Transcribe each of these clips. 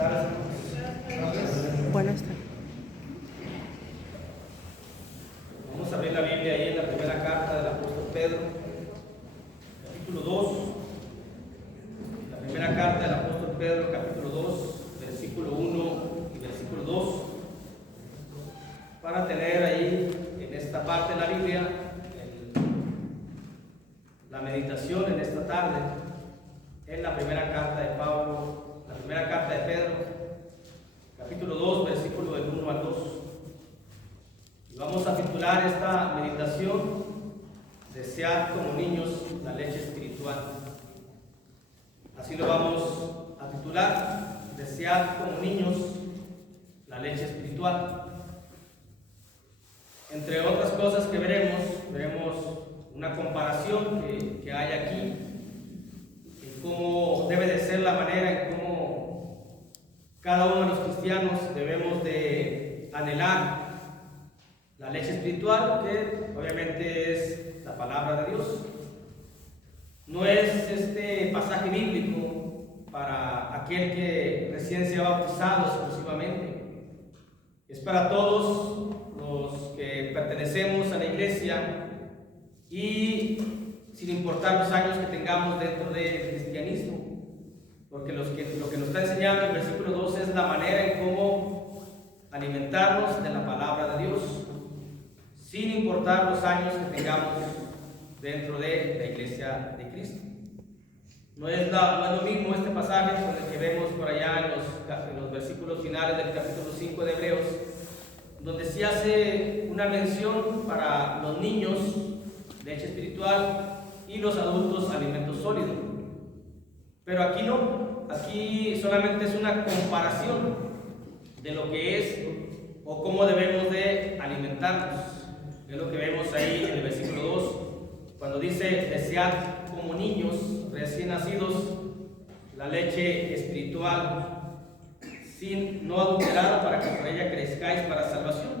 tardes. Buenas tardes. Vamos a abrir la Biblia ahí en la primera carta del apóstol Pedro, capítulo 2. La primera carta del apóstol Pedro, capítulo 2, versículo 1 y versículo 2. Para tener ahí en esta parte de la Biblia la meditación en esta tarde en la primera carta de Pablo, la primera carta de Pedro, capítulo 2, versículo del 1 al 2. Y vamos a titular esta meditación: Desead como niños la leche espiritual. Así lo vamos a titular: Desead como niños la leche espiritual. Entre otras cosas que veremos una comparación que hay aquí, en cómo debe de ser la manera en cómo cada uno de los cristianos debemos de anhelar la leche espiritual, que obviamente es la palabra de Dios. No es este pasaje bíblico para aquel que recién se ha bautizado exclusivamente. Es para todos los que pertenecemos a la iglesia y sin importar los años que tengamos dentro del cristianismo. Porque lo que nos está enseñando el versículo 2 es la manera en cómo alimentarnos de la palabra de Dios, sin importar los años que tengamos dentro de la iglesia de Cristo. No es lo mismo este pasaje con el que vemos por allá en los versículos finales del capítulo 5 de Hebreos, donde se hace una mención para los niños, leche espiritual, y los adultos, alimento sólido. Pero aquí no, aquí solamente es una comparación de lo que es o cómo debemos de alimentarnos. Es lo que vemos ahí en el versículo 2, cuando dice: desead como niños recién nacidos la leche espiritual, no adulterada, para que por ella crezcáis para salvación.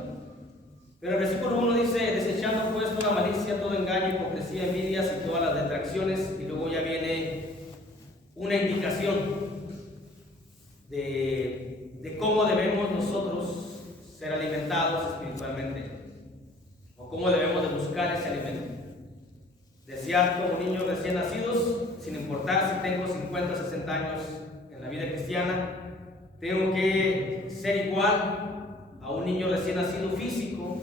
Pero el versículo 1 dice: desechando pues toda malicia, todo engaño, hipocresía, envidias y todas las detracciones. Y luego ya viene una indicación de cómo debemos nosotros ser alimentados espiritualmente, o cómo debemos de buscar ese alimento. Desead como niños recién nacidos, sin importar si tengo 50 o 60 años en la vida cristiana, tengo que ser igual a un niño recién nacido físico.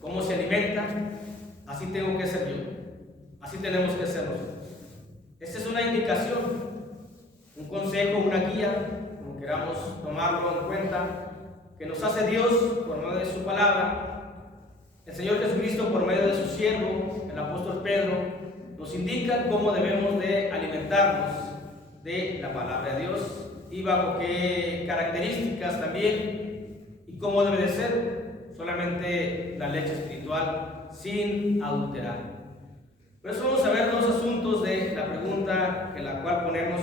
Cómo se alimenta, así tengo que ser yo, así tenemos que ser nosotros. Esta es una indicación, un consejo, una guía, como queramos tomarlo en cuenta, que nos hace Dios por medio de su palabra. El Señor Jesucristo, por medio de su siervo, el apóstol Pedro, nos indica cómo debemos de alimentarnos de la palabra de Dios y bajo qué características también, y cómo debe de ser solamente la leche espiritual sin adulterar. Por eso vamos a ver dos asuntos de la pregunta en la cual ponemos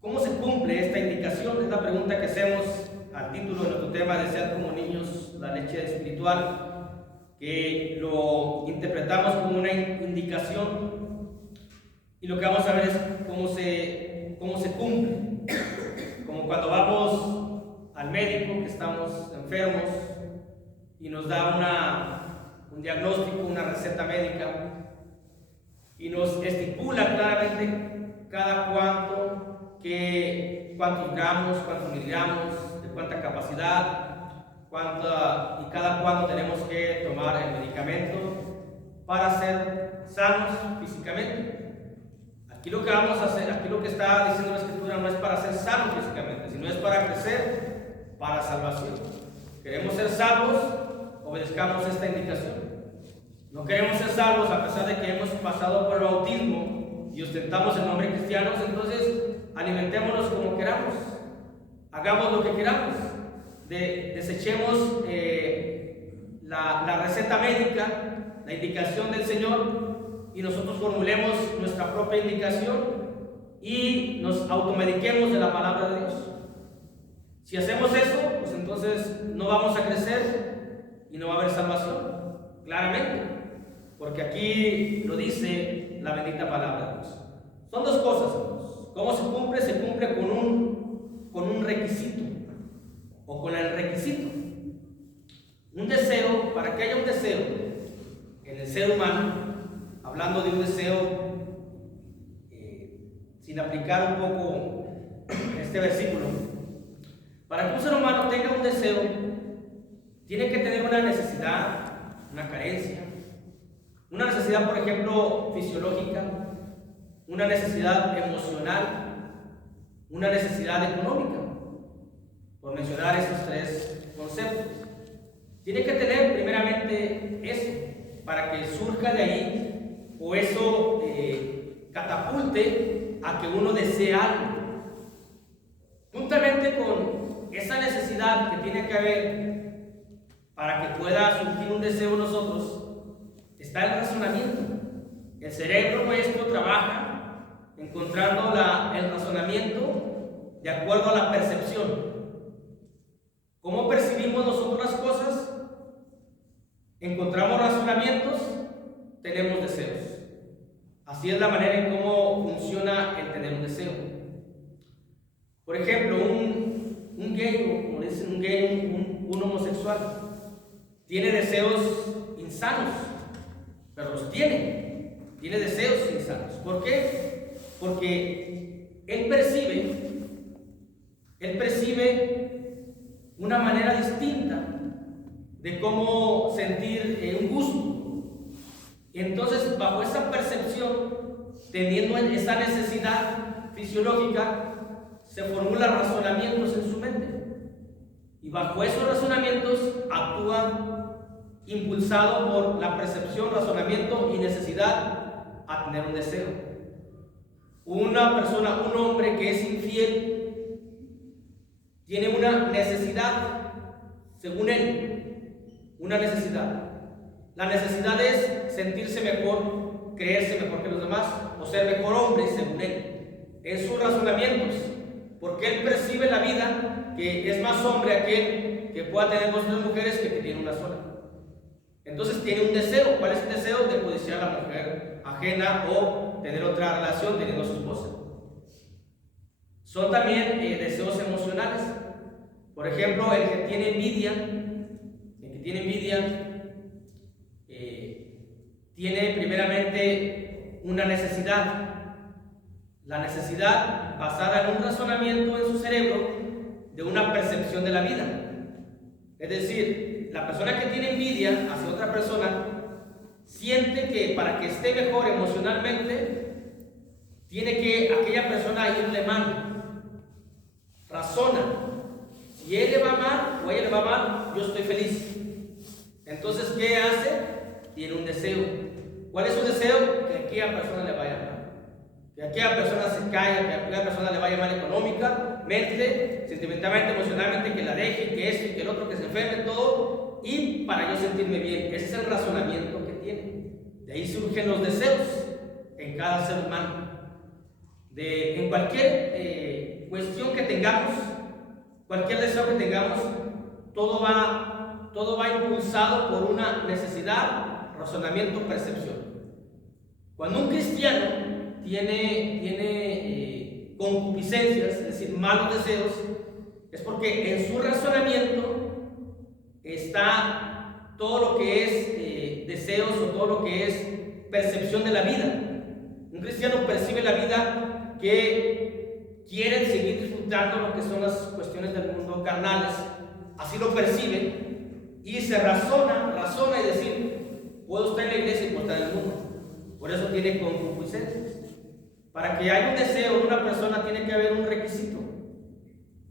cómo se cumple esta indicación. Es la pregunta que hacemos al título de nuestro tema: desear como niños la leche espiritual, que lo interpretamos como una indicación, y lo que vamos a ver es cómo se cumple. Como cuando vamos al médico, que estamos enfermos y nos da un diagnóstico, una receta médica, y nos estipula claramente cada cuántos gramos, cuántos miligramos, de cuánta capacidad, y cada cuánto tenemos que tomar el medicamento para ser sanos físicamente. Aquí lo que vamos a hacer, aquí lo que está diciendo la Escritura, no es para ser sanos físicamente, sino es para crecer para salvación. Queremos ser salvos, obedezcamos esta indicación. No queremos ser salvos a pesar de que hemos pasado por el bautismo y ostentamos el nombre cristiano, entonces alimentémonos como queramos, hagamos lo que queramos, desechemos la receta médica, la indicación del Señor, y nosotros formulemos nuestra propia indicación y nos automediquemos de la palabra de Dios. Si hacemos eso, pues entonces no vamos a crecer y no va a haber salvación, claramente, porque aquí lo dice la bendita palabra de Dios. Son dos cosas, hermanos. ¿Cómo se cumple? Se cumple con con un requisito o con el requisito. Un deseo, para que haya un deseo en el ser humano, hablando de un deseo sin aplicar un poco este versículo, para que un ser humano tenga un deseo, tiene que tener una necesidad, una carencia, una necesidad, por ejemplo, fisiológica, una necesidad emocional, una necesidad económica, por mencionar esos tres conceptos. Tiene que tener primeramente eso, para que surja de ahí, o eso catapulte a que uno desee algo. Juntamente con esa necesidad que tiene que haber para que pueda surgir un deseo en nosotros, está el razonamiento. El cerebro nuestro trabaja encontrando el razonamiento de acuerdo a la percepción. ¿Cómo percibimos nosotros las cosas? Encontramos razonamientos, tenemos deseos. Así es la manera en cómo funciona el tener un deseo. Por ejemplo, un gay, como le dicen, un gay, un homosexual, tiene deseos insanos, pero los tiene deseos insanos. ¿Por qué? Porque él percibe una manera distinta de cómo sentir un gusto. Entonces, bajo esa percepción, teniendo esa necesidad fisiológica, se formulan razonamientos en su mente. Y bajo esos razonamientos actúa impulsado por la percepción, razonamiento y necesidad a tener un deseo. Una persona, un hombre que es infiel, tiene una necesidad, según él, una necesidad. La necesidad es sentirse mejor, creerse mejor que los demás, o ser mejor hombre, según él. En sus razonamientos, porque él percibe la vida que es más hombre aquel que pueda tener dos o tres mujeres que tiene una sola. Entonces tiene un deseo. ¿Cuál es el deseo? De codiciar a la mujer ajena o tener otra relación teniendo a su esposa. Son también deseos emocionales. Por ejemplo, el que tiene envidia, tiene primeramente una necesidad. La necesidad basada en un razonamiento en su cerebro de una percepción de la vida. Es decir, la persona que tiene envidia hacia otra persona siente que para que esté mejor emocionalmente tiene que aquella persona irle mal. Razona. Si él le va mal o ella le va mal, yo estoy feliz. Entonces, ¿qué hace? Tiene un deseo. ¿Cuál es su deseo? Que aquella persona le vaya mal. Que aquella persona se caiga, que aquella persona le vaya mal económicamente, sentimentalmente, emocionalmente, que la deje, que esto y que el otro, que se enferme, todo, y para yo sentirme bien. Ese es el razonamiento que tiene. De ahí surgen los deseos en cada ser humano. En cualquier cuestión que tengamos, cualquier deseo que tengamos, todo va impulsado por una necesidad, razonamiento, percepción. Cuando un cristiano tiene concupiscencias, es decir, malos deseos, es porque en su razonamiento está todo lo que es deseos o todo lo que es percepción de la vida. Un cristiano percibe la vida que quiere seguir disfrutando lo que son las cuestiones del mundo carnales, así lo percibe y se razona y decir, puedo estar en la iglesia y puedo estar en el mundo. Por eso tiene concupiscencias. Para que haya un deseo en una persona tiene que haber un requisito.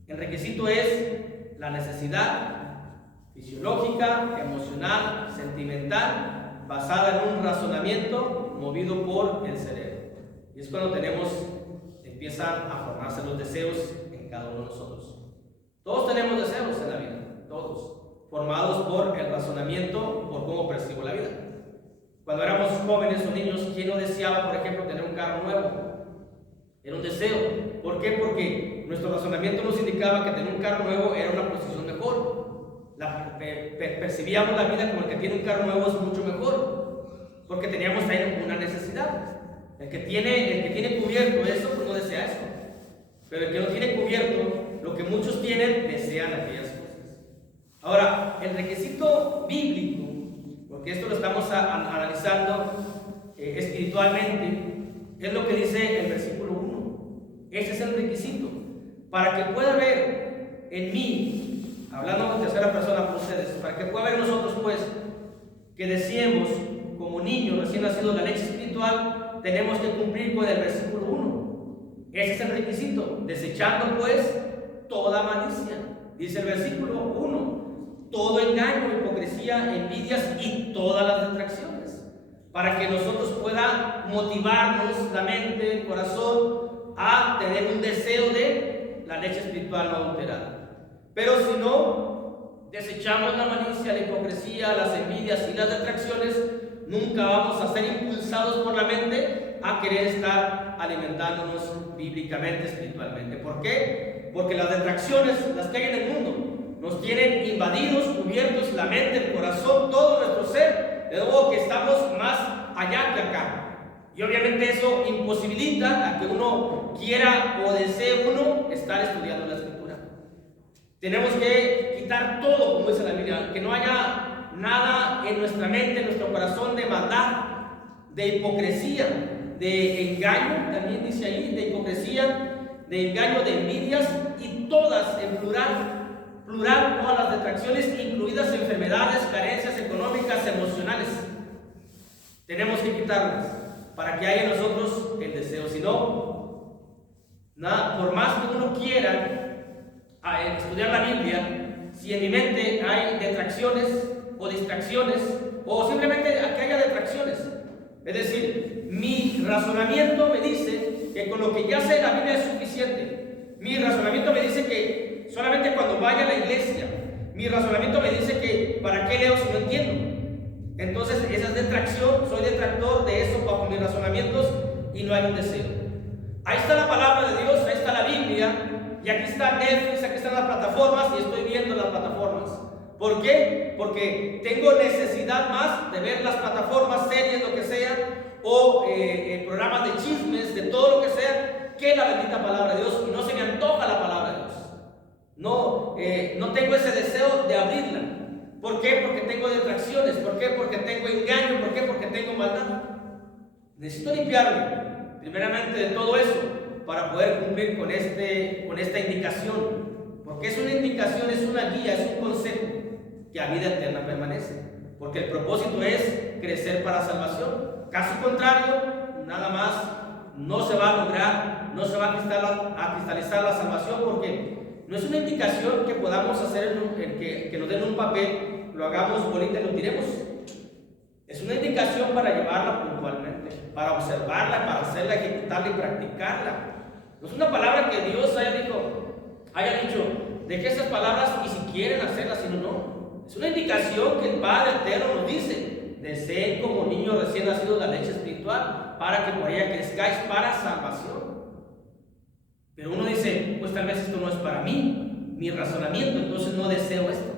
El requisito es la necesidad fisiológica, emocional, sentimental, basada en un razonamiento movido por el cerebro. Y es cuando empiezan a formarse los deseos en cada uno de nosotros. Todos tenemos deseos en la vida, todos, formados por el razonamiento, por cómo percibo la vida. Cuando éramos jóvenes o niños, ¿quién no deseaba, por ejemplo, tener un carro nuevo? Era un deseo. ¿Por qué? Porque nuestro razonamiento nos indicaba que tener un carro nuevo era una posición mejor. Percibíamos la vida como el que tiene un carro nuevo es mucho mejor, porque teníamos ahí una necesidad. El que tiene cubierto eso, pues no desea eso. Pero el que no tiene cubierto lo que muchos tienen, desean aquellas cosas. Ahora, el requisito bíblico, porque esto lo estamos analizando espiritualmente, es lo que dice el versículo 1. Ese es el requisito. Para que pueda haber en mí, hablando en tercera persona con ustedes, para que pueda haber nosotros, pues, que deseemos como niños recién nacidos la leche espiritual, tenemos que cumplir con el versículo 1. Ese es el requisito. Desechando, pues, toda malicia. Dice el versículo 1. Todo engaño, hipocresía, envidias y todas las detracciones. Para que nosotros pueda motivarnos la mente, el corazón, a tener un deseo de la leche espiritual no adulterada. Pero si no desechamos la malicia, la hipocresía, las envidias y las detracciones, nunca vamos a ser impulsados por la mente a querer estar alimentándonos bíblicamente, espiritualmente. ¿Por qué? Porque las detracciones, las que hay en el mundo, nos tienen invadidos, cubiertos la mente, el corazón, todo nuestro ser, de modo que estamos más allá que acá. Y obviamente eso imposibilita a que uno quiera o desee uno estar estudiando la Escritura. Tenemos que quitar todo, como dice la Biblia, que no haya nada en nuestra mente, en nuestro corazón de maldad, de hipocresía, de engaño, también dice ahí, de hipocresía, de engaño, de envidias y todas en plural, todas las detracciones, incluidas enfermedades, carencias económicas, emocionales. Tenemos que quitarlas para que haya en nosotros el deseo. Si no, nada, por más que uno quiera estudiar la Biblia, si en mi mente hay detracciones o distracciones, o simplemente que haya detracciones, es decir, mi razonamiento me dice que con lo que ya sé la Biblia es suficiente. Mi razonamiento me dice que solamente cuando vaya a la iglesia. Mi razonamiento me dice que ¿para qué leo si no entiendo? Entonces esa es detracción, soy detractor de eso bajo mis razonamientos y no hay un deseo. Ahí está la palabra de Dios, ahí está la Biblia, y aquí está Netflix, aquí están las plataformas y estoy viendo las plataformas. ¿Por qué? Porque tengo necesidad más de ver las plataformas, series, lo que sea, o programas de chismes, de todo lo que sea, que la bendita palabra de Dios, y no se me antoja la palabra de Dios. No tengo ese deseo de abrirla. ¿Por qué? Porque tengo detracciones. ¿Por qué? Porque tengo engaño. ¿Por qué? Porque tengo maldad. Necesito limpiarme, primeramente, de todo eso para poder cumplir con esta indicación. Porque es una indicación, es una guía, es un consejo que a vida eterna permanece. Porque el propósito es crecer para salvación. Caso contrario, nada más no se va a lograr, no se va a cristalizar la salvación, porque no es una indicación que podamos hacer, que nos den un papel, lo hagamos bolita y lo tiremos. Es una indicación para llevarla puntualmente, para observarla, para hacerla, ejecutarla y practicarla. No es una palabra que Dios haya dicho, de que esas palabras y si quieren hacerlas, sino no. Es una indicación que el Padre Eterno nos dice: deseen como niños recién nacidos la leche espiritual, para que por ella crezcáis para salvación. Pero uno dice, pues tal vez esto no es para mí, mi razonamiento, entonces no deseo esto.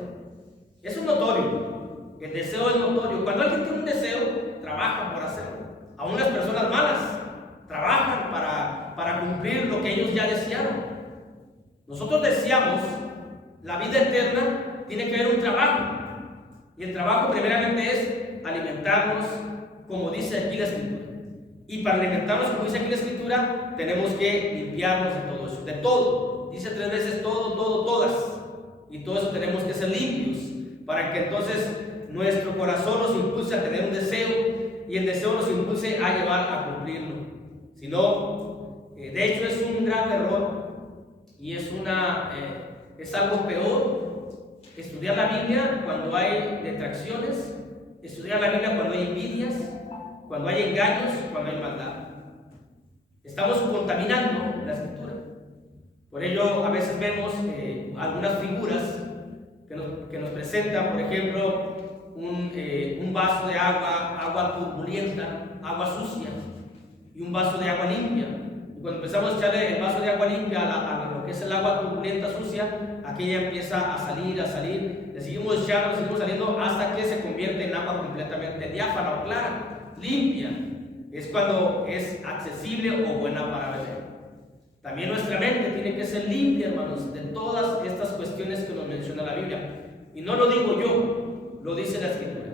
Eso es notorio, el deseo es notorio. Cuando alguien tiene un deseo, trabaja por hacerlo. Aún las personas malas trabajan para cumplir lo que ellos ya desearon. Nosotros deseamos la vida eterna, tiene que haber un trabajo. Y el trabajo primeramente es alimentarnos, como dice aquí la Escritura. Y para alimentarnos, como dice aquí la Escritura, tenemos que limpiarnos de todo eso, de todo. Dice 3 veces todo, todas. Y todo eso tenemos que ser limpios, para que entonces nuestro corazón nos impulse a tener un deseo, y el deseo nos impulse a llevar a cumplirlo. Si no, de hecho es un gran error, y es algo peor, estudiar la Biblia cuando hay detracciones, estudiar la Biblia cuando hay envidias, cuando hay engaños, cuando hay maldad. Estamos contaminando la Escritura. Por ello, a veces vemos algunas figuras que nos presentan, por ejemplo, un vaso de agua turbulenta, agua sucia, y un vaso de agua limpia. Y cuando empezamos a echarle el vaso de agua limpia a lo que es el agua turbulenta, sucia, aquella empieza a salir, le seguimos echando, le seguimos saliendo hasta que se convierte en agua completamente diáfana o clara, limpia. Es cuando es accesible o buena para beber. También nuestra mente tiene que ser limpia, hermanos, de todas estas cuestiones que nos menciona la Biblia. Y no lo digo yo, lo dice la Escritura.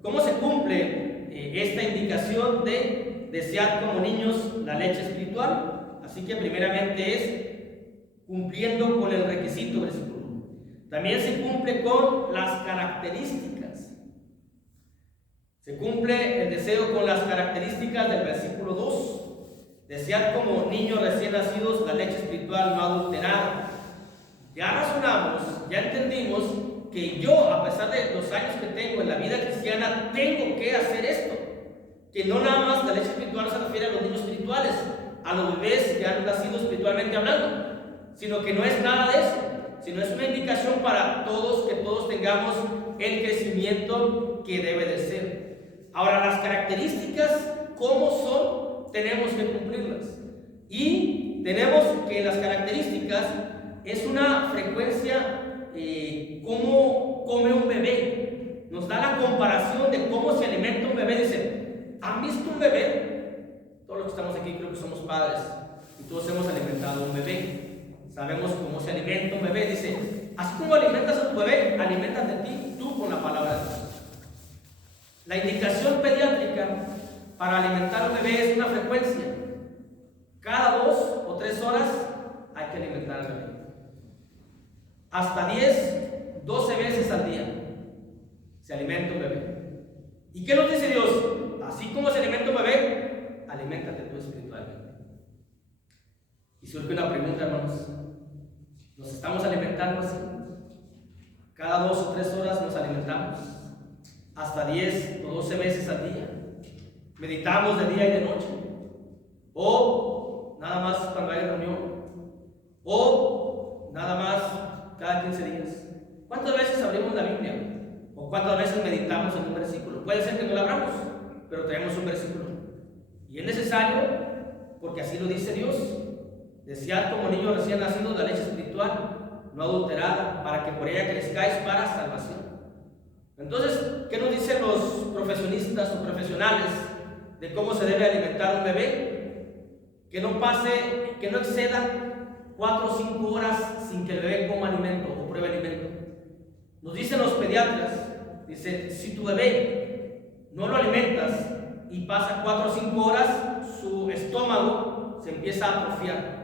¿Cómo se cumple esta indicación de desear como niños la leche espiritual? Así que primeramente es cumpliendo con el requisito, versículo 1. También se cumple con las características. Se cumple el deseo con las características del versículo 2. Desear como niños recién nacidos la leche espiritual no adulterada. Ya razonamos, ya entendimos que yo, a pesar de los años que tengo en la vida cristiana, tengo que hacer esto. Que no nada más la leche espiritual se refiere a los niños espirituales, a los bebés que han nacido espiritualmente hablando, sino que no es nada de eso, sino es una indicación para todos, que todos tengamos el crecimiento que debe de ser. Ahora, las características, ¿cómo son? Tenemos que cumplirlas. Y tenemos que las características es una frecuencia, cómo come un bebé. Nos da la comparación de cómo se alimenta un bebé. Dice, ¿han visto un bebé? Todos los que estamos aquí creo que somos padres y todos hemos alimentado a un bebé. Sabemos cómo se alimenta un bebé. Dice, así como alimentas a tu bebé, aliméntate a ti, tú con la palabra de Dios. La indicación pediátrica para alimentar a un bebé es una frecuencia. Cada 2 o 3 horas hay que alimentar al bebé. Hasta 10, 12 veces al día se alimenta un bebé. ¿Y qué nos dice Dios? Así como se alimenta un bebé, aliméntate tú espiritualmente. Y surge una pregunta, hermanos. ¿Nos estamos alimentando así? Cada 2 o 3 horas nos alimentamos. Hasta 10 o 12 veces al día. Meditamos de día y de noche. O nada más cuando hay reunión. O nada más cada 15 días. ¿Cuántas veces abrimos la Biblia? ¿O cuántas veces meditamos en un versículo? Puede ser que no lo abramos, pero tenemos un versículo. Y es necesario, porque así lo dice Dios. Desead como niños recién nacidos la leche espiritual, no adulterada, para que por ella crezcáis para salvación. Entonces, ¿qué nos dicen los profesionistas o profesionales de cómo se debe alimentar un bebé? Que no pase, que no exceda 4 o 5 horas sin que el bebé coma alimento o pruebe alimento. Nos dicen los pediatras, dice, si tu bebé no lo alimentas y pasa 4 o 5 horas, su estómago se empieza a atrofiar,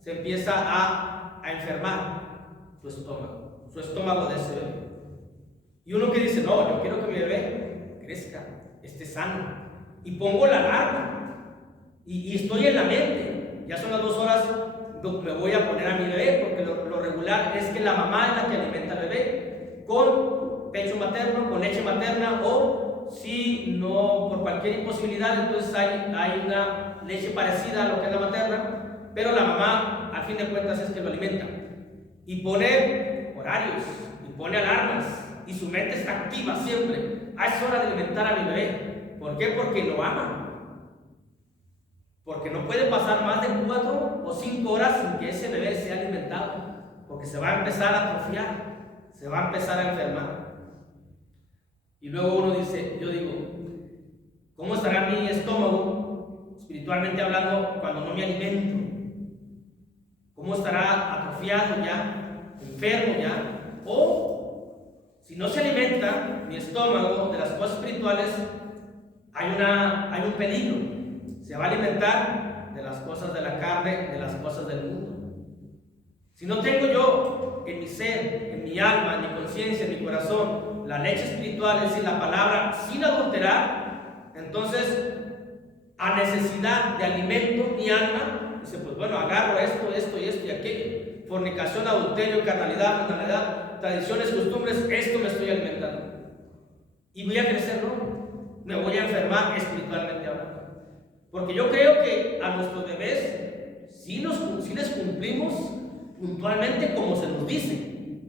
se empieza a enfermar su estómago de ese bebé. Y uno que dice, no, yo quiero que mi bebé crezca, esté sano, y pongo la alarma, y estoy en la mente, ya son las 2 horas, me voy a poner a mi bebé, porque lo regular es que la mamá es la que alimenta al bebé, con pecho materno, con leche materna, o si no, por cualquier imposibilidad, entonces hay una leche parecida a lo que es la materna, pero la mamá, al fin de cuentas, es que lo alimenta. Y pone horarios, y pone alarmas, y su mente está activa siempre. Es hora de alimentar a mi bebé. ¿Por qué? Porque lo ama. Porque no puede pasar más de 4 o 5 horas sin que ese bebé sea alimentado, porque se va a empezar a atrofiar, se va a empezar a enfermar. Y luego uno dice, yo digo, ¿cómo estará mi estómago, espiritualmente hablando, cuando no me alimento? ¿Cómo estará atrofiado ya, enfermo ya? O si no se alimenta mi estómago de las cosas espirituales, hay un peligro. Se va a alimentar de las cosas de la carne, de las cosas del mundo. Si no tengo yo en mi ser, en mi alma, en mi conciencia, en mi corazón, la leche espiritual, es decir, la palabra sin adulterar, entonces, a necesidad de alimento, mi alma dice, pues bueno, agarro esto y aquello. Fornicación, adulterio, carnalidad, mundanalidad, tradiciones, costumbres, esto me estoy alimentando. Y voy a crecer, ¿no? Me voy a enfermar espiritualmente hablando. Porque yo creo que a nuestros bebés sí les cumplimos puntualmente como se nos dice.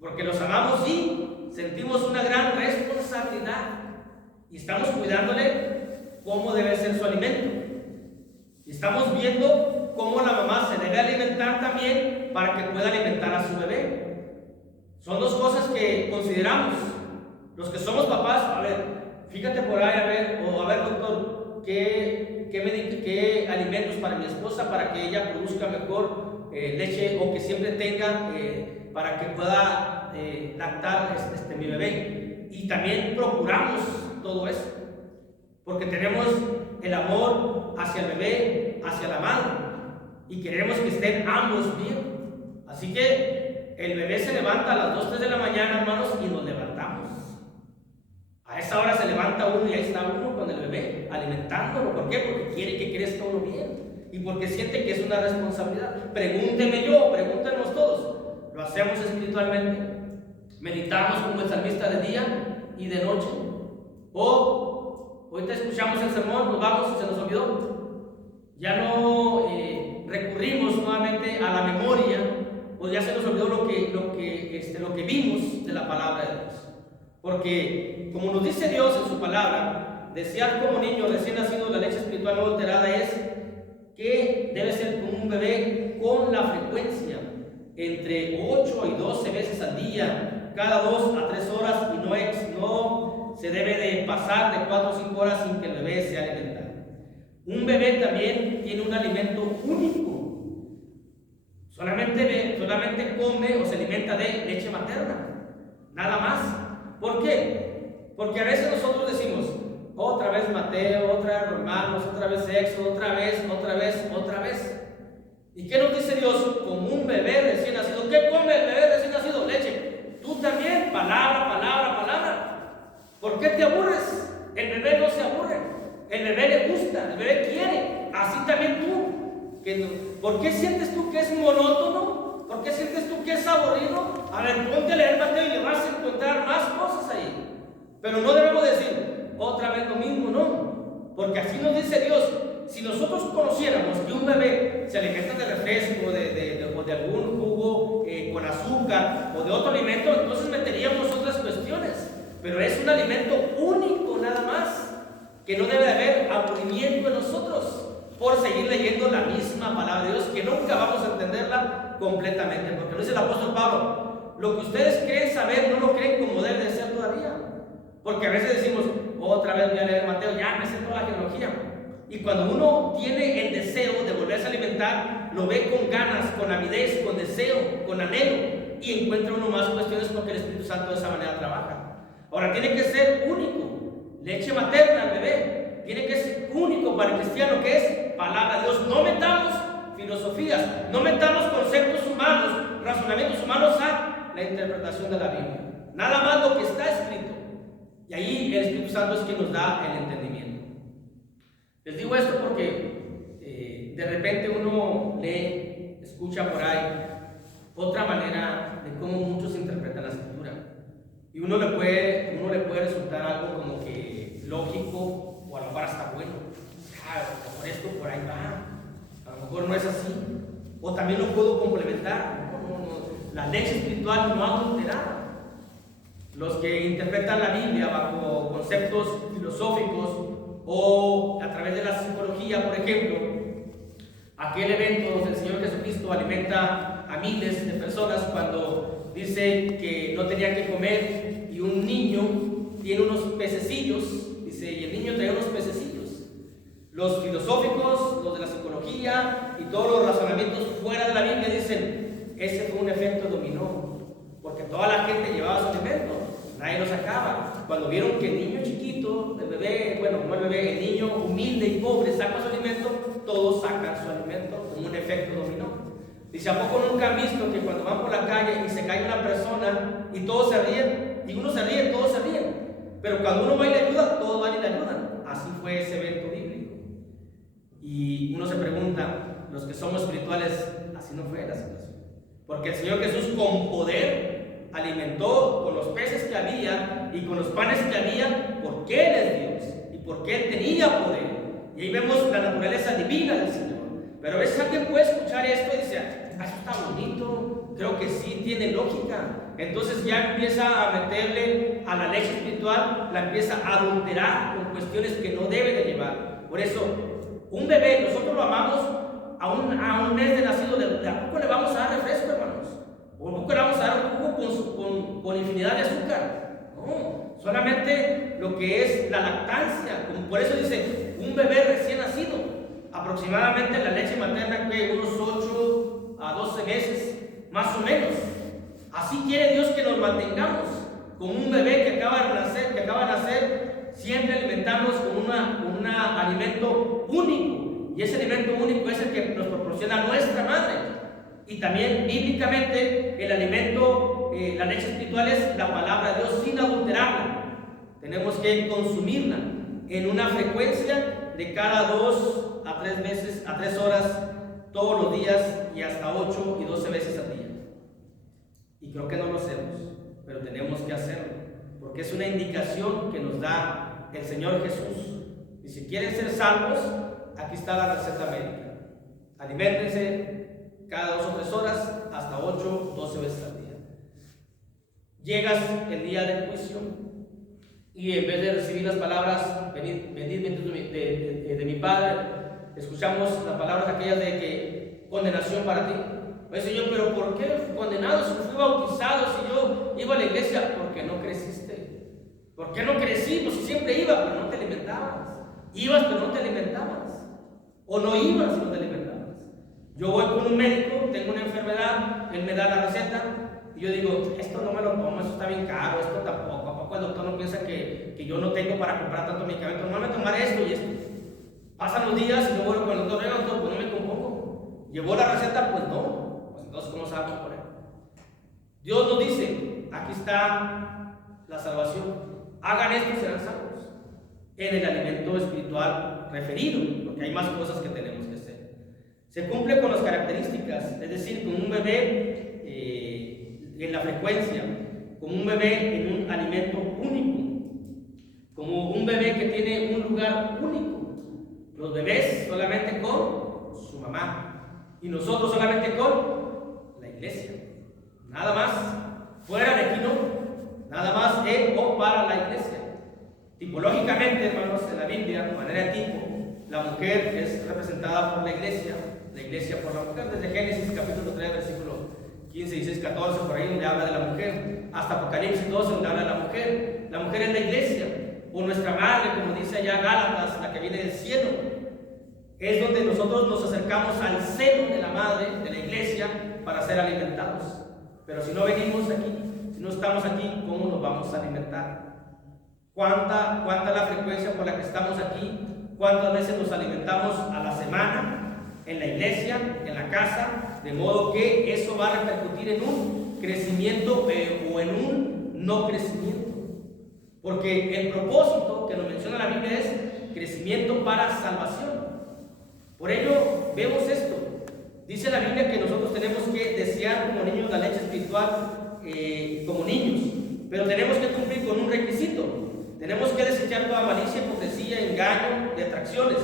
Porque los amamos y sentimos una gran responsabilidad. Y estamos cuidándole cómo debe ser su alimento. Y estamos viendo cómo la mamá se debe alimentar también para que pueda alimentar a su bebé. Son 2 cosas que consideramos. Los que somos papás, a ver, fíjate por ahí, a ver, doctor, ¿qué alimentos para mi esposa, para que ella produzca mejor leche, o que siempre tenga para que pueda lactar mi bebé. Y también procuramos todo eso, porque tenemos el amor hacia el bebé, hacia la madre, y queremos que estén ambos bien. Así que el bebé se levanta a las 2, 3 de la mañana, hermanos, y nos levantamos. A esa hora se levanta uno y ahí está uno con el bebé, alimentándolo. ¿Por qué? Porque quiere que crezca uno bien y porque siente que es una responsabilidad. Pregúnteme yo, pregúntenos todos. ¿Lo hacemos espiritualmente? ¿Meditamos como el salmista de día y de noche? ¿O ahorita escuchamos el sermón, nos vamos y se nos olvidó? Ya no recurrimos nuevamente a la memoria, o ya se nos olvidó lo que vimos de la palabra de Dios. Porque, como nos dice Dios en su palabra, desear como niño recién nacido la leche espiritual no alterada es que debe ser como un bebé con la frecuencia entre 8 y 12 veces al día, cada 2 a 3 horas, y no se debe de pasar de 4 o 5 horas sin que el bebé sea alimentado. Un bebé también tiene un alimento único. Solamente come o se alimenta de leche materna, nada más. ¿Por qué? Porque a veces nosotros decimos, otra vez Mateo, otra vez Romanos, otra vez Éxodo, otra vez. ¿Y qué nos dice Dios? Como un bebé recién nacido. ¿Qué come el bebé recién nacido? Leche. Tú también, palabra. ¿Por qué te aburres? El bebé no se aburre. El bebé le gusta, el bebé quiere. Así también tú. ¿Por qué sientes tú que es monótono? ¿Por qué sientes tú que es aburrido? A ver, ponte a leer Mateo y le vas a encontrar más cosas ahí. Pero no debemos decir otra vez lo mismo, no. Porque así nos dice Dios. Si nosotros conociéramos que un bebé se alimenta de refresco, de algún jugo con azúcar o de otro alimento, entonces meteríamos otras cuestiones. Pero es un alimento único nada más, que no debe de haber aburrimiento en nosotros por seguir leyendo la misma palabra de Dios, que nunca vamos a entenderla completamente, porque lo dice el apóstol Pablo, lo que ustedes creen saber no lo creen como debe de ser todavía, porque a veces decimos, otra vez voy a leer Mateo, ya me sé toda la genealogía, y cuando uno tiene el deseo de volverse a alimentar, lo ve con ganas, con avidez, con deseo, con anhelo, y encuentra uno más cuestiones porque el Espíritu Santo de esa manera trabaja. Ahora tiene que ser único, leche materna al bebé, tiene que ser único para el cristiano, que es palabra de Dios. No metamos filosofías, no metamos conceptos humanos, razonamientos humanos a la interpretación de la Biblia. Nada más lo que está escrito. Y ahí el Espíritu Santo es quien nos da el entendimiento. Les digo esto porque de repente uno lee, escucha por ahí otra manera de cómo muchos interpretan la Escritura. Y uno le puede resultar algo como que lógico, o a lo mejor hasta bueno. Por esto, por ahí va. A lo mejor no es así. O también lo puedo complementar. No. La leche espiritual no adulterada. Los que interpretan la Biblia bajo conceptos filosóficos o a través de la psicología, por ejemplo, aquel evento donde el Señor Jesucristo alimenta a miles de personas cuando dice que no tenía que comer y un niño tiene unos pececillos, dice, y el niño trae unos pececillos. Los filosóficos, los de la psicología y todos los razonamientos fuera de la Biblia dicen, ese fue un efecto dominó, porque toda la gente llevaba su alimento, nadie lo sacaba. Cuando vieron que el niño chiquito, el bebé, bueno, no el bebé, el niño humilde y pobre saca su alimento, todos sacan su alimento, como un efecto dominó. Dice, ¿a poco nunca han visto que cuando van por la calle y se cae una persona y todos se ríen? Y uno se ríe, todos se ríen. Pero cuando uno va y le ayuda, todos van y le ayudan. Así fue ese evento bíblico. Y uno se pregunta, los que somos espirituales, así no fue la situación. Porque el Señor Jesús con poder alimentó con los peces que había y con los panes que había, porque Él es Dios y porque Él tenía poder. Y ahí vemos la naturaleza divina del Señor. Pero a veces alguien puede escuchar esto y dice, eso está bonito, creo que sí tiene lógica. Entonces ya empieza a meterle a la leche espiritual, la empieza a adulterar con cuestiones que no debe de llevar. Por eso, un bebé, nosotros lo amamos a un mes de nacido, ¿de a poco le vamos a dar refresco, hermanos? ¿O a poco le vamos a dar un jugo con infinidad de azúcar? No, solamente lo que es la lactancia. Por eso dice, un bebé recién nacido. aproximadamente la leche materna que unos 8 a 12 meses, más o menos. Así quiere Dios que nos mantengamos como un bebé que acaba de nacer, siempre alimentarnos con un alimento único. Y ese alimento único es el que nos proporciona nuestra madre. Y también bíblicamente el alimento, la leche espiritual es la palabra de Dios sin adulterarla. Tenemos que consumirla en una frecuencia de cada 2 a 3 veces, a 3 horas todos los días y hasta 8 y 12 veces al día. Y creo que no lo hacemos, pero tenemos que hacerlo, porque es una indicación que nos da el Señor Jesús. Y si quieren ser salvos, aquí está la receta médica. Aliméntense cada 2 o 3 horas hasta 8 o 12 veces al día. Llegas el día del juicio y en vez de recibir las palabras, venid benditos de mi Padre, escuchamos las palabras aquellas de que condenación para ti. Oye, Señor, pero ¿por qué condenado si fui bautizado, si yo iba a la iglesia? Porque no creciste. ¿Por qué no crecí? Pues si siempre iba, pero no te alimentabas. Ibas, pero no te alimentabas. O no ibas, no te alimentabas. Yo voy con un médico, tengo una enfermedad, él me da la receta y yo digo, esto no me lo tomo, esto está bien caro, esto tampoco. ¿A poco el doctor no piensa que yo no tengo para comprar tanto medicamento? No me voy a tomar esto y esto. Pasan los días y yo vuelvo con el doctor, doctor, pues no me compongo. ¿Llevó la receta? Pues no. Entonces, ¿cómo sabemos por él? Dios nos dice, aquí está la salvación. Hagan esto y serán salvos. En el alimento espiritual referido, porque hay más cosas que tenemos que hacer. Se cumple con las características, es decir, con un bebé en la frecuencia, como un bebé en un alimento único, como un bebé que tiene un lugar único. Los bebés solamente con su mamá y nosotros solamente con la iglesia, nada más. Fuera de aquí no, nada más en o para la iglesia. Tipológicamente, hermanos, en la Biblia, de manera de tipo, la mujer es representada por la iglesia por la mujer, desde Génesis capítulo 3, versículo 15, 16, 14, por ahí donde habla de la mujer, hasta Apocalipsis 12, donde habla de la mujer. La mujer es la iglesia, o nuestra madre, como dice allá Gálatas, la que viene del cielo. Es donde nosotros nos acercamos al seno de la madre, de la iglesia, para ser alimentados. Pero si no venimos aquí, si no estamos aquí, ¿cómo nos vamos a alimentar? ¿Cuánta es la frecuencia por la que estamos aquí? ¿Cuántas veces nos alimentamos a la semana? En la iglesia, en la casa, de modo que eso va a repercutir en un crecimiento o en un no crecimiento. Porque el propósito que nos menciona la Biblia es crecimiento para salvación. Por ello, vemos esto. Dice la Biblia que nosotros tenemos que desear como niños la leche espiritual como niños, pero tenemos que cumplir con un requisito. Tenemos que desechar toda malicia, hipocresía, engaño, detracciones,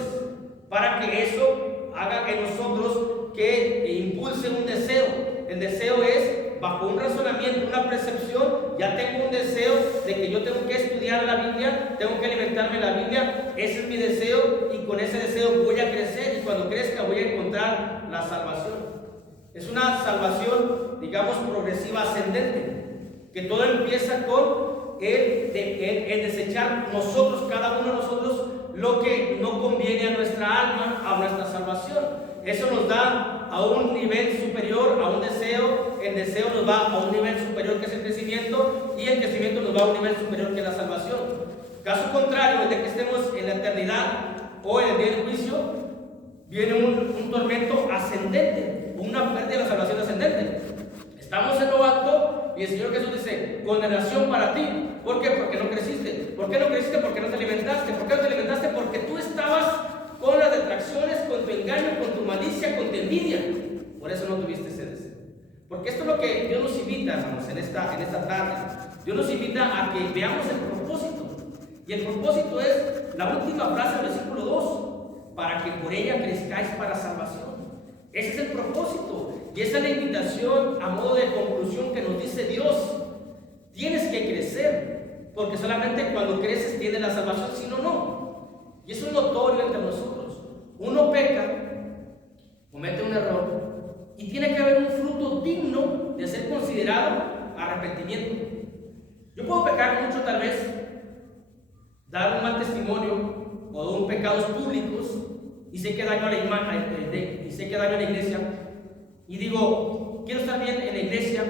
para que eso haga en nosotros que impulse un deseo. El deseo es, bajo un razonamiento, una percepción, ya tengo un deseo de que yo tengo que estudiar la Biblia, tengo que alimentarme la Biblia, ese es mi deseo y con ese deseo voy a crecer y cuando crezca voy a encontrar la salvación. Es una salvación, digamos, progresiva, ascendente, que todo empieza con el desechar nosotros, cada uno de nosotros, lo que no conviene a nuestra alma, a nuestra salvación. Eso nos da a un nivel superior, a un deseo. El deseo nos va a un nivel superior que es el crecimiento y el crecimiento nos va a un nivel superior que es la salvación. Caso contrario, de que estemos en la eternidad o en el día del juicio, viene un tormento ascendente, una pérdida de la salvación ascendente. Estamos en lo alto y el Señor Jesús dice, condenación para ti. ¿Por qué? Porque no creciste. ¿Por qué no creciste? Porque no te alimentaste. ¿Por qué no te alimentaste? Porque tú estabas con las detracciones, con tu engaño, con tu malicia, con tu envidia. Por eso no tuviste ese deseo. Porque esto es lo que Dios nos invita, hermanos, en esta tarde. Dios nos invita a que veamos el propósito. Y el propósito es la última frase del versículo 2. Para que por ella crezcáis para salvación. Ese es el propósito. Y esa es la invitación a modo de conclusión que nos dice Dios. Tienes que crecer, porque solamente cuando creces tienes la salvación, si no, no. Y eso es notorio entre nosotros. Uno peca, comete un error, y tiene que haber un fruto digno de ser considerado arrepentimiento. Yo puedo pecar mucho, tal vez, dar un mal testimonio o un pecados públicos, y sé que daño a la imagen, y sé que daño a la iglesia, y digo, quiero estar bien en la iglesia,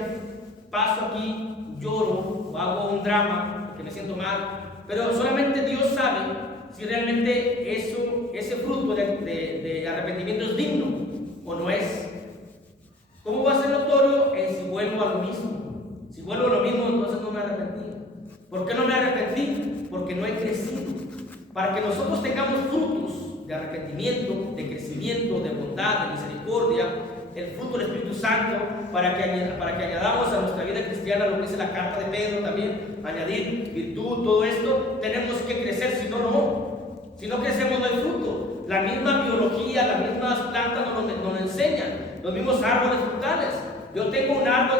paso aquí, lloro o hago un drama, que me siento mal, pero solamente Dios sabe si realmente ese fruto de arrepentimiento es digno o no es. ¿Cómo va a ser notorio? Si vuelvo a lo mismo. Si vuelvo a lo mismo, entonces no me arrepentí. ¿Por qué no me arrepentí? Porque no he crecido. Para que nosotros tengamos frutos de arrepentimiento, de crecimiento, de bondad, de misericordia, el fruto del Espíritu Santo, para que añadamos a nuestra vida cristiana lo que dice la carta de Pedro también, añadir virtud, todo esto, tenemos que crecer, si no, no. Si no crecemos no hay fruto. La misma biología, las mismas plantas nos enseñan, los mismos árboles frutales. Yo tengo un árbol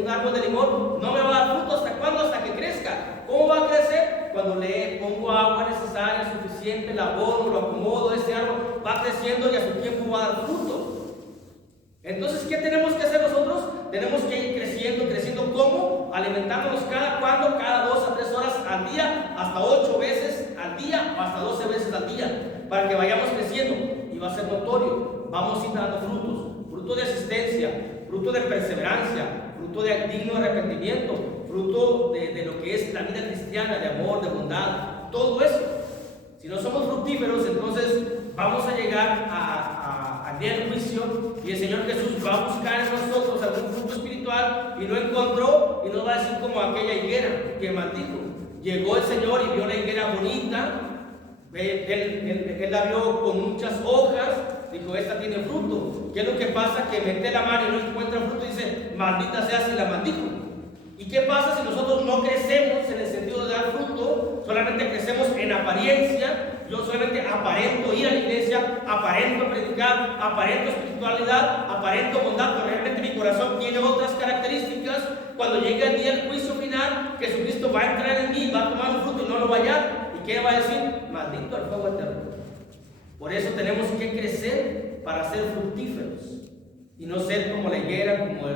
un árbol de limón, no me va a dar fruto, ¿hasta cuándo? Hasta que crezca. ¿Cómo va a crecer? Cuando le pongo agua necesaria, suficiente, la abono, lo acomodo, ese árbol va creciendo y a su tiempo va a dar fruto. Entonces, ¿qué tenemos que hacer nosotros? Tenemos que ir creciendo, ¿cómo? Alimentándonos cada 2 a 3 horas al día, hasta 8 veces al día o hasta 12 veces al día, para que vayamos creciendo y va a ser notorio. Vamos a ir dando fruto de asistencia, fruto de perseverancia, fruto de digno arrepentimiento, fruto de lo que es la vida cristiana, de amor, de bondad, todo eso. Si no somos fructíferos, entonces vamos a llegar al día del juicio y el Señor Jesús va a buscar en nosotros algún fruto espiritual y no encontró y nos va a decir como aquella higuera que maldijo. Llegó el Señor y vio la higuera bonita, él la vio con muchas hojas, dijo, esta tiene fruto. ¿Qué es lo que pasa? Que mete la mano y no encuentra fruto y dice, maldita sea, si la maldijo. ¿Y qué pasa si nosotros no crecemos en el sentido de dar fruto? Solamente crecemos en apariencia. Yo solamente aparento ir a la iglesia, aparento predicar, aparento espiritualidad, aparento bondad, pero realmente mi corazón tiene otras características. Cuando llegue el día del juicio final, Jesucristo va a entrar en mí, va a tomar un fruto y no lo va a hallar. ¿Y qué va a decir? Maldito el fuego eterno. Por eso tenemos que crecer para ser fructíferos y no ser como la higuera, como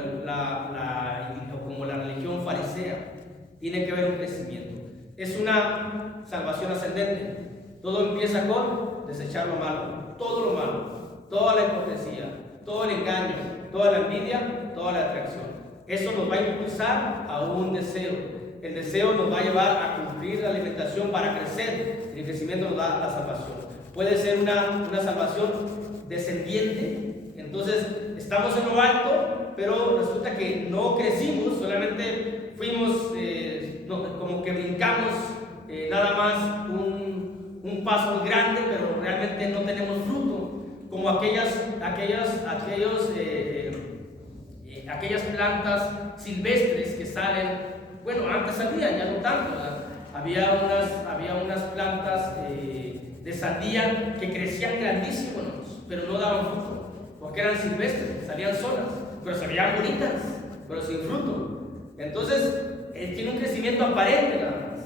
la religión farisea. Tiene que haber un crecimiento. Es una salvación ascendente. Todo empieza con desechar lo malo, todo lo malo, toda la hipocresía, todo el engaño, toda la envidia, toda la atracción. Eso nos va a impulsar a un deseo. El deseo nos va a llevar a cumplir la alimentación para crecer. El crecimiento nos da la salvación. Puede ser una salvación descendiente. Entonces estamos en lo alto, pero resulta que no crecimos, solamente fuimos como que brincamos nada más un paso grande, pero realmente no tenemos fruto, como aquellas plantas silvestres que salen. Bueno, antes salían, ya no tanto, ¿verdad? Había unas plantas de sandía que crecían grandísimos, pero no daban fruto, porque eran silvestres, salían solas, pero se veían bonitas, pero sin fruto. Entonces, tiene un crecimiento aparente nada más.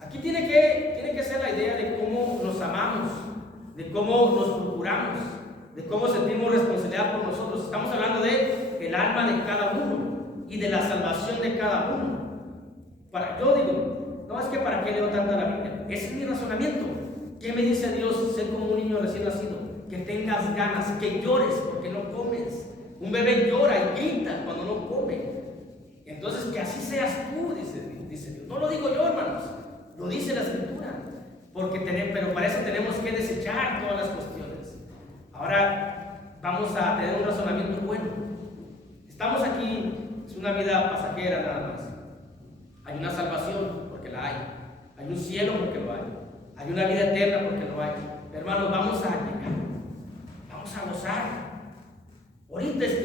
Aquí tiene que ser la idea de cómo nos amamos, de cómo nos procuramos, de cómo sentimos responsabilidad por nosotros. Estamos hablando de el alma de cada uno y de la salvación de cada uno. Yo digo, no es que para qué leo tanto la Biblia, ese es mi razonamiento. ¿Qué me dice Dios? Ser como un niño recién nacido, que tengas ganas, que llores porque no comes. Un bebé llora y grita cuando no come. Entonces, que así seas tú, dice Dios. No lo digo yo, hermanos, lo dice la Escritura. Pero para eso tenemos que desechar todas las cuestiones. Ahora vamos a tener un razonamiento bueno. Estamos aquí, es una vida pasajera nada más. Hay una salvación porque la hay. Hay un cielo porque lo hay. Hay una vida eterna porque lo hay. Hermanos, vamos a llegar. Vamos a gozar. Hoy es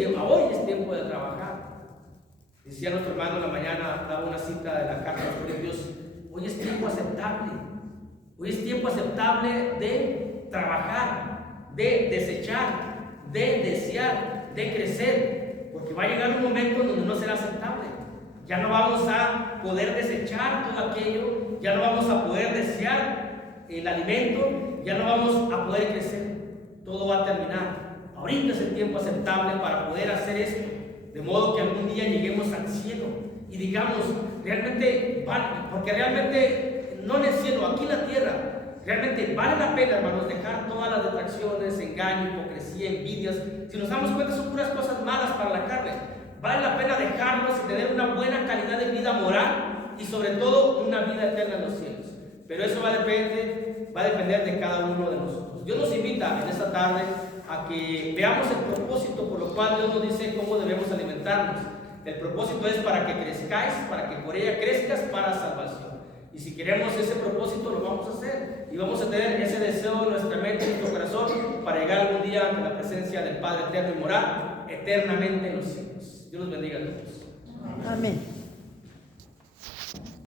tiempo de trabajar. Decía nuestro hermano en la mañana, daba una cita de la carta de los Corintios. Hoy es tiempo aceptable. Hoy es tiempo aceptable de trabajar, de desechar, de desear, de crecer. Porque va a llegar un momento en donde no será aceptable. Ya no vamos a poder desechar todo aquello. Ya no vamos a poder desear el alimento. Ya no vamos a poder crecer. Todo va a terminar. Ahorita es el tiempo aceptable para poder hacer esto. De modo que algún día lleguemos al cielo y digamos, realmente, porque realmente no en el cielo, aquí en la tierra, Realmente vale la pena, hermanos, dejar todas las detracciones, engaño, hipocresía, envidias. Si nos damos cuenta, son puras cosas malas para la carne. Vale la pena dejarlos y tener una buena calidad de vida moral y sobre todo una vida eterna en los cielos. Pero eso va a depender de cada uno de nosotros. Dios nos invita en esta tarde a que veamos el propósito por lo cual Dios nos dice cómo debemos alimentarnos. El propósito es para que crezcáis, para que por ella crezcas para salvación. Y si queremos ese propósito, lo vamos a hacer. Y vamos a tener ese deseo en nuestra mente y en nuestro corazón para llegar algún día ante la presencia del Padre eterno y morar eternamente en los cielos. Dios los bendiga a todos. Amén.